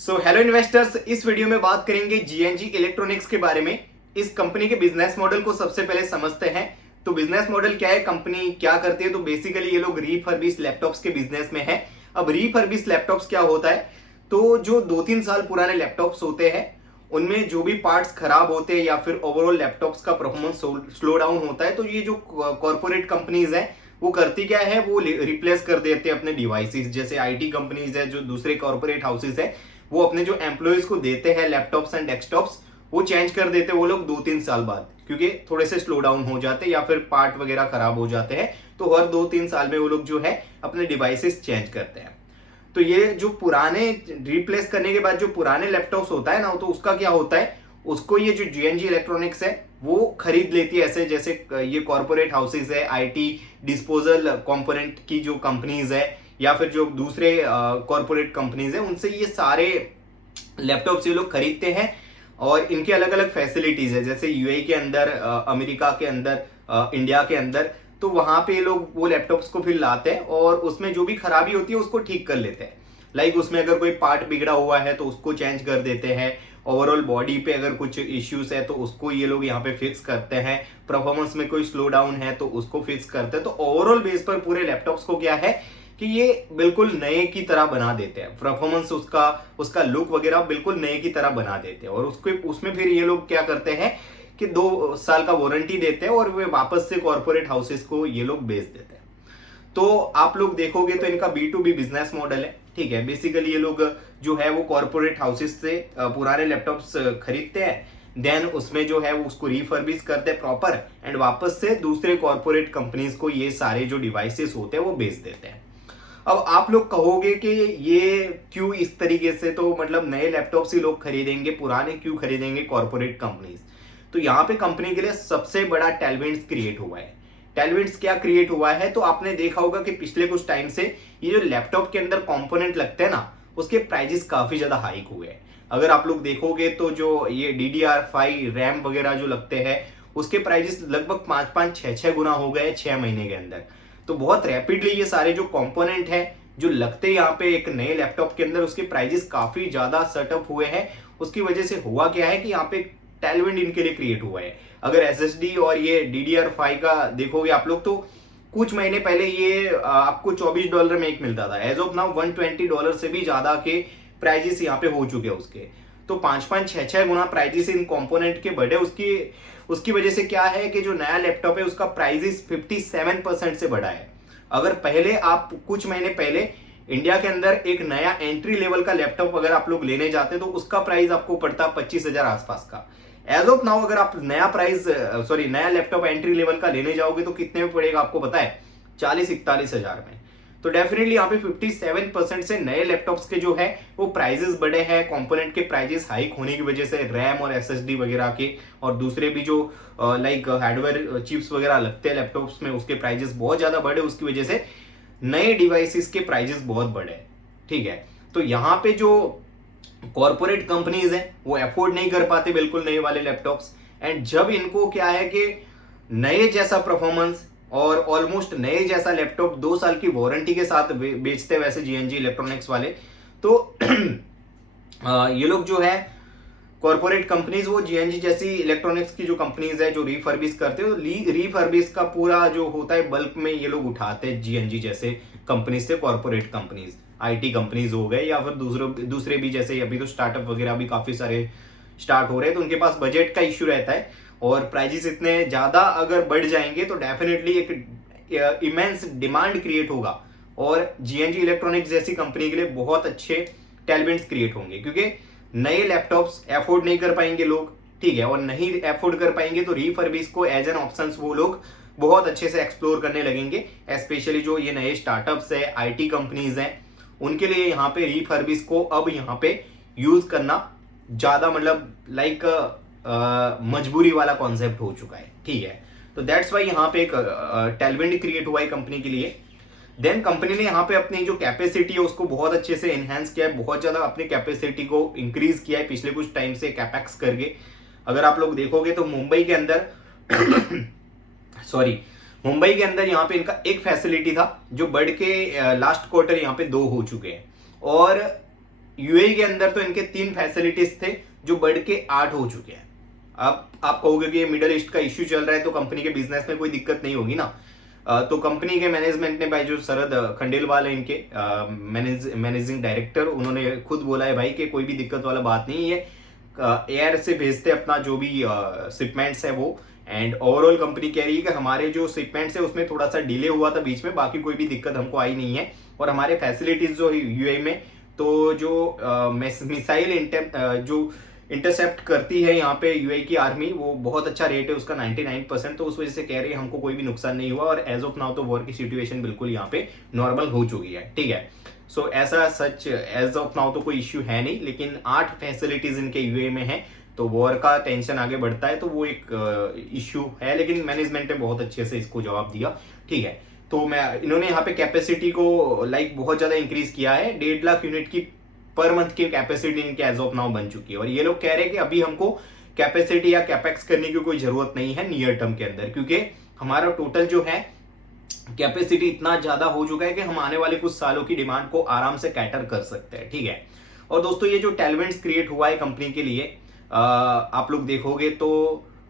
Hello investors, इस video में बात करेंगे जीएनजी इलेक्ट्रॉनिक्स के बारे में। इस कंपनी के बिजनेस मॉडल को सबसे पहले समझते हैं। तो बिजनेस मॉडल क्या है, कंपनी क्या करती है। तो बेसिकली ये लोग रीफर्बिश लैपटॉप्स के बिजनेस में है। अब रीफर्बिश लैपटॉप्स क्या होता है, तो जो 2-3 साल पुराने लैपटॉप्स होते हैं उनमें जो भी पार्ट्स खराब होते हैं या फिर ओवरऑल लैपटॉप्स का परफॉर्मेंस स्लो डाउन होता है, तो ये जो कॉर्पोरेट कंपनीज है वो करती क्या है, वो रिप्लेस कर देते हैं अपने डिवाइसेस। जैसे आईटी कंपनीज है, जो दूसरे कॉर्पोरेट हाउसेस है, वो अपने जो एम्प्लॉयज को देते हैं लैपटॉप्स एंड डेस्कटॉप्स, वो चेंज कर देते हैं वो लोग 2-3 साल बाद, क्योंकि थोड़े से स्लो डाउन हो जाते हैं या फिर पार्ट वगैरह खराब हो जाते हैं। तो हर 2-3 साल में वो लोग जो है अपने डिवाइसेस चेंज करते हैं। तो ये जो पुराने रिप्लेस करने के बाद जो पुराने लैपटॉप्स होता है ना, तो उसका क्या होता है, उसको ये जो जीएनजी इलेक्ट्रॉनिक्स है वो खरीद लेती है। ऐसे जैसे ये कॉर्पोरेट हाउसेस है, आईटी डिस्पोजल कंपोनेंट की जो कंपनीज है या फिर जो दूसरे कॉर्पोरेट कंपनीज है, उनसे ये सारे लैपटॉप्स ये लोग खरीदते हैं। और इनके अलग अलग फैसिलिटीज है, जैसे यूएई के अंदर, अमेरिका के अंदर, इंडिया के अंदर। तो वहां पे लोग वो लैपटॉप्स को फिर लाते हैं और उसमें जो भी खराबी होती है उसको ठीक कर लेते हैं। लाइक उसमें अगर कोई पार्ट बिगड़ा हुआ है तो उसको चेंज कर देते हैं। ओवरऑल बॉडी पे अगर कुछ इश्यूज है तो उसको ये लोग यहाँ पे फिक्स करते हैं। परफॉर्मेंस में कोई स्लो डाउन है तो उसको फिक्स करते हैं। तो ओवरऑल बेस पर पूरे लैपटॉप्स को क्या है कि ये बिल्कुल नए की तरह बना देते हैं। परफॉर्मेंस उसका उसका लुक वगैरह बिल्कुल नए की तरह बना देते हैं। और उसके उसमें फिर ये लोग क्या करते हैं कि 2 साल का वारंटी देते हैं और वे वापस से कॉर्पोरेट हाउसेस को ये लोग बेच देते हैं। तो आप लोग देखोगे तो इनका B2B बिजनेस मॉडल है। ठीक है, बेसिकली ये लोग जो है वो कॉर्पोरेट हाउसेस से पुराने लैपटॉप्स खरीदते हैं, देन उसमें जो है वो उसको रिफर्बिश करते हैं प्रॉपर, एंड वापस से दूसरे कॉर्पोरेट कंपनीज को ये सारे जो डिवाइसेस होते हैं वो बेच देते हैं। अब आप लोग कहोगे कि ये क्यों इस तरीके से, तो मतलब नए लैपटॉप्स ही लोग खरीदेंगे, पुराने क्यों खरीदेंगे कॉर्पोरेट कंपनीज। तो यहाँ पे कंपनी के लिए सबसे बड़ा टेलविंड्स क्रिएट हुआ है। टेलविंड्स क्या क्रिएट हुआ है, तो आपने देखा होगा कि पिछले कुछ टाइम से ये जो लैपटॉप के अंदर कंपोनेंट लगते हैं ना, उसके प्राइजेस काफी ज्यादा हाइक हुए हैं। अगर आप लोग देखोगे तो जो ये DDR5 रैम वगैरह जो लगते हैं, उसके प्राइजेस लगभग 5-5, 6-6 गुना हो गए 6 महीने के अंदर। तो बहुत रैपिडली ये सारे जो कंपोनेंट हैं जो लगते हैं यहाँ पे एक नए लैपटॉप के अंदर, उसके प्राइजेस काफी ज्यादा सेटअप हुए हैं। उसकी वजह से हुआ क्या है कि यहाँ पे टेलविंड इनके लिए क्रिएट हुआ है। अगर SSD और ये DDR5 का देखोगे आप लोग, तो कुछ महीने पहले ये आपको $24 में एक मिलता था। एज ऑफ नाउ $120 से भी ज्यादा के प्राइजेस यहाँ पे हो चुके हैं उसके। तो 5-5, 6-6 गुना प्राइजेस इन कंपोनेंट के बढ़े। उसकी उसकी वजह से क्या है कि जो नया लैपटॉप है उसका प्राइजेस 57% से बढ़ा है। अगर पहले आप कुछ महीने पहले इंडिया के अंदर एक नया एंट्री लेवल का लैपटॉप अगर आप लोग लेने जाते तो उसका प्राइस आपको पड़ता 25,000 आसपास का। एज ऑफ नाउ अगर आप नया लैपटॉप एंट्री लेवल का लेने जाओगे तो कितने में पड़ेगा आपको पता है, 40-41 हजार में। तो डेफिनेटली यहाँ पे 57% से नए लैपटॉप्स के जो है वो प्राइजेस बढ़े हैं। कंपोनेंट के प्राइजेस हाइक होने की वजह से रैम और SSD वगैरह के और दूसरे भी जो लाइक हार्डवेयर चिप्स वगैरह लगते हैं लैपटॉप्स में, उसके प्राइजेस बहुत ज्यादा बढ़े। उसकी वजह से नए डिवाइसेस के प्राइजेस बहुत बढ़े। ठीक है, तो यहाँ पे जो कॉर्पोरेट कंपनीज हैं वो अफोर्ड नहीं कर पाते बिल्कुल नए वाले लैपटॉप्स। एंड जब इनको क्या है कि नए जैसा परफॉर्मेंस और ऑलमोस्ट नए जैसा लैपटॉप 2 साल की वारंटी के साथ बेचते वैसे जीएनजी इलेक्ट्रॉनिक्स वाले, तो ये लोग जो है कॉर्पोरेट कंपनीज, वो जीएनजी जैसी इलेक्ट्रॉनिक्स की जो कंपनीज है जो रिफर्बिश करते हैं, तो रिफर्बिश का पूरा जो होता है बल्क में ये लोग उठाते हैं जीएनजी जैसे कंपनीज से। कॉर्पोरेट कंपनीज, आईटी कंपनीज हो गए या फिर दूसरे भी, जैसे अभी तो स्टार्टअप वगैरह भी काफी सारे स्टार्ट हो रहे हैं, तो उनके पास बजट का इश्यू रहता है और प्राइजेस इतने ज्यादा अगर बढ़ जाएंगे तो डेफिनेटली एक इमेंस डिमांड क्रिएट होगा और जीएनजी इलेक्ट्रॉनिक्स जैसी कंपनी के लिए बहुत अच्छे टेलविंड्स क्रिएट होंगे, क्योंकि नए लैपटॉप्स अफोर्ड नहीं कर पाएंगे लोग। ठीक है, और नहीं अफोर्ड कर पाएंगे तो रिफर्बिश को एज एन ऑप्शन वो लोग बहुत अच्छे से एक्सप्लोर करने लगेंगे। स्पेशली जो ये नए स्टार्टअप्स है, आईटी कंपनीज हैं, उनके लिए यहाँ पे रिफर्बिश को अब यहाँ पे यूज करना ज्यादा मतलब लाइक मजबूरी वाला कॉन्सेप्ट हो चुका है। ठीक है, तो दैट्स वाई यहाँ पे एक टेलविंड क्रिएट हुआ है कंपनी के लिए। देन कंपनी ने यहाँ पे अपनी जो कैपेसिटी है उसको बहुत अच्छे से एनहांस किया है, बहुत ज्यादा अपनी कैपेसिटी को इंक्रीज किया है पिछले कुछ टाइम से कैपेक्स करके। अगर आप लोग देखोगे तो मुंबई के अंदर मुंबई के अंदर यहाँ पे इनका एक फैसिलिटी था जो बढ़ के लास्ट क्वार्टर यहाँ पे 2 हो चुके हैं। और यूएई के अंदर तो इनके 3 फैसिलिटीज थे जो बढ़ के 8 हो चुके हैं। अब आप कहोगे कि ये मिडल ईस्ट का इश्यू चल रहा है तो कंपनी के बिजनेस में कोई दिक्कत नहीं होगी ना। तो कंपनी के मैनेजमेंट ने भाई, जो शरद खंडेलवाल है इनके मैनेजिंग डायरेक्टर, उन्होंने खुद बोला है भाई कि कोई भी दिक्कत वाला बात नहीं है, एयर से भेजते अपना जो भी शिपमेंट्स है वो। एंड ओवरऑल कंपनी कह रही है कि हमारे जो शिपमेंट्स है उसमें थोड़ा सा डिले हुआ था बीच में, बाकी कोई भी दिक्कत हमको आई नहीं है। और हमारे फैसिलिटीज जो यूएई में, तो जो मिसाइल जो इंटरसेप्ट करती है यहाँ पे यूएई की आर्मी, वो बहुत अच्छा रेट है उसका 99%। तो उस वजह से कह रही है हमको कोई भी नुकसान नहीं हुआ, और एज ऑफ नाउ तो वॉर की सिचुएशन बिल्कुल यहाँ पे नॉर्मल हो चुकी है, ठीक है। सो ऐसा सच एज ऑफ नाउ तो कोई इश्यू है नहीं, लेकिन 8 फैसिलिटीज इनके यूएई में है, तो वॉर का टेंशन आगे बढ़ता है तो वो एक इश्यू है। लेकिन मैनेजमेंट ने बहुत अच्छे से इसको जवाब दिया, ठीक है। तो इन्होंने यहाँ पे कैपेसिटी को बहुत ज्यादा इंक्रीज किया है, 1.5 लाख यूनिट की पर मंथ की कैपेसिटी इनके एज ऑफ नाउ बन चुकी है। और ये लोग कह रहे हैं कि अभी हमको कैपेसिटी या कैपेक्स करने की कोई जरूरत नहीं है नियर टर्म के अंदर, क्योंकि हमारा टोटल जो है कैपेसिटी इतना ज्यादा हो चुका है कि हम आने वाले कुछ सालों की डिमांड को आराम से कैटर कर सकते हैं, ठीक है। और दोस्तों, ये जो टैलेंट्स क्रिएट हुआ है कंपनी के लिए, आप लोग देखोगे तो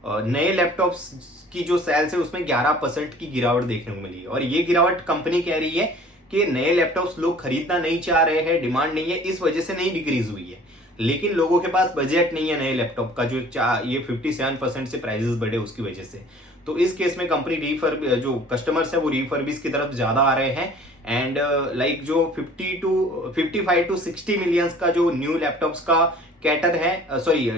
नए लैपटॉप्स की जो सेल्स है उसमें 11% की गिरावट देखने को मिली है। और ये गिरावट कंपनी कह रही है कि नए लैपटॉप्स लोग खरीदना नहीं चाह रहे हैं, डिमांड नहीं है, इस वजह से नहीं डिक्रीज हुई है। लेकिन लोगों के पास बजट नहीं है नए लैपटॉप का, जो ये 57% से प्राइसेस बढ़े उसकी वजह से। तो इस केस में कंपनी जो कस्टमर्स है वो रिफर्बिश की तरफ ज्यादा आ रहे हैं। एंड जो 55 to 60 मिलियंस का जो न्यू लैपटॉप्स का कैटर है,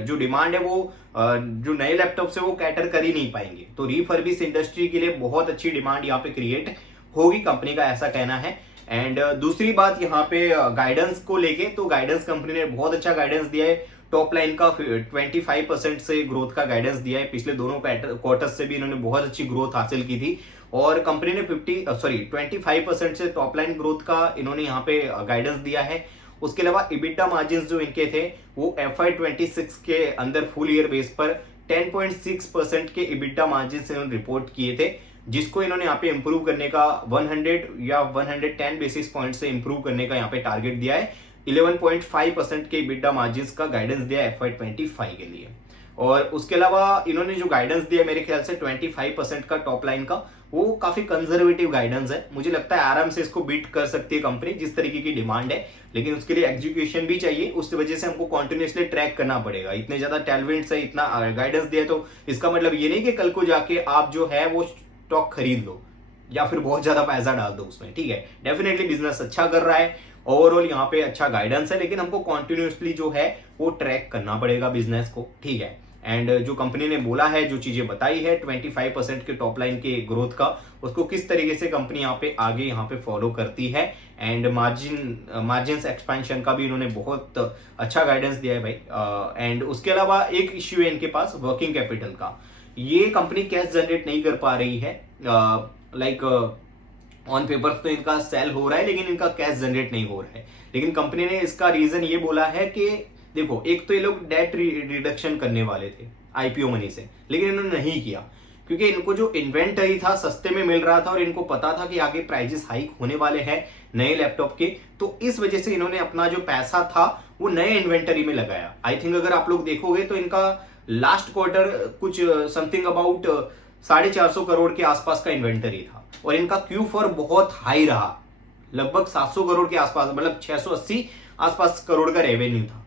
जो डिमांड है वो जो नए लैपटॉप से वो कैटर कर ही नहीं पाएंगे। तो रिफर्बिश इंडस्ट्री के लिए बहुत अच्छी डिमांड यहाँ पे क्रिएट होगी, कंपनी का ऐसा कहना है। एंड दूसरी बात यहाँ पे गाइडेंस को लेके, तो गाइडेंस कंपनी ने बहुत अच्छा गाइडेंस दिया है। टॉप लाइन का 25% से ग्रोथ का गाइडेंस दिया है, पिछले दोनों क्वार्टर्स से भी इन्होंने बहुत अच्छी ग्रोथ हासिल की थी। और कंपनी ने 25% से टॉप लाइन ग्रोथ का इन्होंने यहाँ पे गाइडेंस दिया है। उसके अलावा इबिटा मार्जिन जो इनके थे वो FY26 के अंदर फुल ईयर बेस पर 10.6% के इबिटा मार्जिन से इन्होंने रिपोर्ट किए थे, जिसको इन्होंने यहाँ पे इंप्रूव करने का 100 या 110 बेसिस पॉइंट से इंप्रूव करने का यहाँ पे टारगेट दिया है। 11.5% के इबिटा मार्जिन का गाइडेंस दिया है FY25 के लिए। और उसके अलावा इन्होंने जो गाइडेंस दिया मेरे ख्याल से 25% का टॉप लाइन का, वो काफी कंजर्वेटिव गाइडेंस है। मुझे लगता है आराम से इसको बीट कर सकती है कंपनी, जिस तरीके की डिमांड है। लेकिन उसके लिए एग्जीक्यूशन भी चाहिए, उस वजह से हमको कॉन्टिन्यूसली ट्रैक करना पड़ेगा। इतने ज्यादा टैलेंट्स है, इतना गाइडेंस दिया, तो इसका मतलब ये नहीं कि कल को जाके आप जो है वो स्टॉक खरीद लो या फिर बहुत ज्यादा पैसा डाल दो उसमें, ठीक है। डेफिनेटली बिजनेस अच्छा कर रहा है, ओवरऑल यहाँ पे अच्छा गाइडेंस है, लेकिन हमको कॉन्टिन्यूसली जो है वो ट्रैक करना पड़ेगा बिजनेस को, ठीक है। एंड जो कंपनी ने बोला है, जो चीजें बताई है 25% के टॉप लाइन के ग्रोथ का, उसको किस तरीके से कंपनी यहाँ पे आगे यहाँ पे फॉलो करती है। एंड मार्जिन एक्सपेंशन का भी इन्होंने बहुत अच्छा गाइडेंस दिया है भाई। एंड उसके अलावा एक इश्यू है इनके पास वर्किंग कैपिटल का। ये कंपनी कैश जनरेट नहीं कर पा रही है, ऑन पेपर तो इनका सेल हो रहा है लेकिन इनका कैश जनरेट नहीं हो रहा है। लेकिन कंपनी ने इसका रीजन ये बोला है कि देखो, एक तो ये लोग डेट रिडक्शन करने वाले थे आईपीओ मनी से, लेकिन इन्होंने नहीं किया, क्योंकि इनको जो इन्वेंटरी था सस्ते में मिल रहा था और इनको पता था कि आगे प्राइजेस हाइक होने वाले हैं नए लैपटॉप के। तो इस वजह से इन्होंने अपना जो पैसा था वो नए इन्वेंटरी में लगाया। आई थिंक अगर आप लोग देखोगे तो इनका लास्ट क्वार्टर कुछ समथिंग अबाउट 450 करोड़ के आसपास का इन्वेंटरी था, और इनका Q4 बहुत हाई रहा, लगभग 700 करोड़ के आसपास, मतलब 680 आसपास करोड़ का रेवेन्यू था।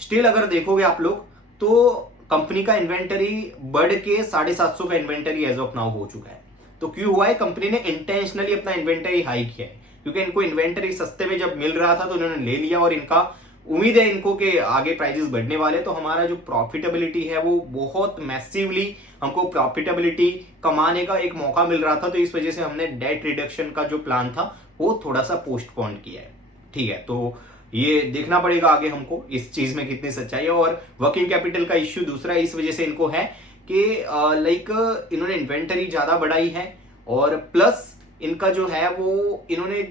स्टिल अगर देखोगे आप लोग तो कंपनी का इन्वेंटरी बढ़ के 750 का इन्वेंटरी एज ऑफ नाउ हो चुका है। तो क्यों हुआ है? कंपनी ने इंटेंशनली अपना इन्वेंटरी हाई किया है, क्योंकि इनको इन्वेंटरी सस्ते में जब मिल रहा था तो इन्होंने ले लिया, और इनका उम्मीद है इनको कि आगे प्राइजेस बढ़ने वाले, तो हमारा जो प्रॉफिटेबिलिटी है वो बहुत मैसिवली, हमको प्रॉफिटेबिलिटी कमाने का एक मौका मिल रहा था। तो इस वजह से हमने डेट रिडक्शन का जो प्लान था वो थोड़ा सा पोस्टपोन किया है, ठीक है। तो ये देखना पड़ेगा आगे हमको इस चीज में कितनी सच्चाई है। और वर्किंग कैपिटल का इश्यू दूसरा इस वजह से इनको है कि इन्होंने इन्वेंटरी ज्यादा बढ़ाई है, और प्लस इनका जो है वो इन्होंने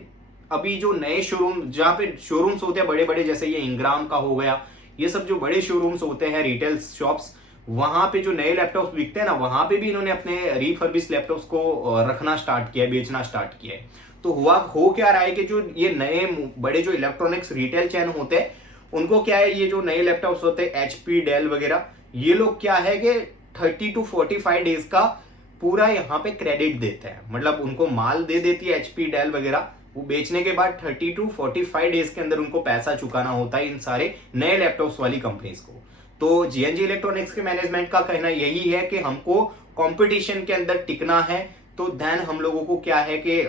अभी जो नए शोरूम, जहाँ पे शोरूम्स होते हैं बड़े बड़े, जैसे ये इंग्राम का हो गया, ये सब जो बड़े शोरूम्स होते हैं रिटेल शॉप्स, वहां पे जो नए लैपटॉप्स बिकते हैं ना, वहां पे भी इन्होंने अपने रिफर्बिश लैपटॉप्स को रखना स्टार्ट किया है, बेचना स्टार्ट किया है। तो हो क्या रहा है कि जो ये नए बड़े जो इलेक्ट्रॉनिक्स रिटेल चैन होते हैं उनको क्या है, ये जो नए लैपटॉप्स होते हैं HP डेल वगैरह, ये लोग क्या है कि 30 to 45 डेज का पूरा यहाँ पे क्रेडिट देते हैं। मतलब उनको माल दे देती है HP डेल वगैरह, वो बेचने के बाद 30 to 45 डेज के अंदर उनको पैसा चुकाना होता है इन सारे नए लैपटॉप्स वाली कंपनीज को। तो जीएनजी इलेक्ट्रॉनिक्स के मैनेजमेंट का कहना यही है कि हमको कंपटीशन के अंदर टिकना है, तो देन हम लोगों को क्या है कि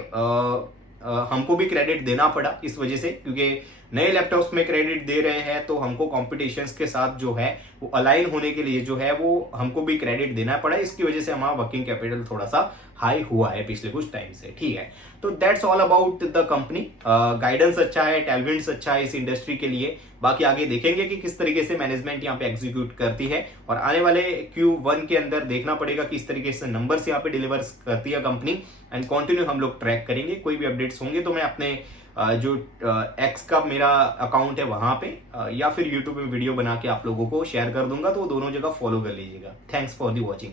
हमको भी क्रेडिट देना पड़ा इस वजह से, क्योंकि नए लैपटॉप्स में क्रेडिट दे रहे हैं तो हमको कॉम्पिटिशन्स के साथ जो है वो अलाइन होने के लिए जो है वो हमको भी क्रेडिट देना पड़ा। इसकी वजह से हमारा वर्किंग कैपिटल थोड़ा सा हाई हुआ है पिछले कुछ टाइम से, ठीक है। तो that's all about the company. Guidance अच्छा है, टैलेंट्स अच्छा है इस इंडस्ट्री के लिए। बाकी आगे देखेंगे कि किस तरीके से मैनेजमेंट यहाँ पे एग्जीक्यूट करती है, और आने वाले Q1 के अंदर देखना पड़ेगा किस तरीके से नंबर्स यहाँ पे डिलीवर करती है कंपनी, एंड कंटिन्यू हम लोग ट्रैक करेंगे। कोई भी अपडेट्स होंगे तो मैं अपने जो एक्स का मेरा अकाउंट है वहां पे या फिर यूट्यूब में वीडियो बना के आप लोगों को शेयर कर दूंगा, तो दोनों जगह फॉलो कर लीजिएगा। Thanks for the watching.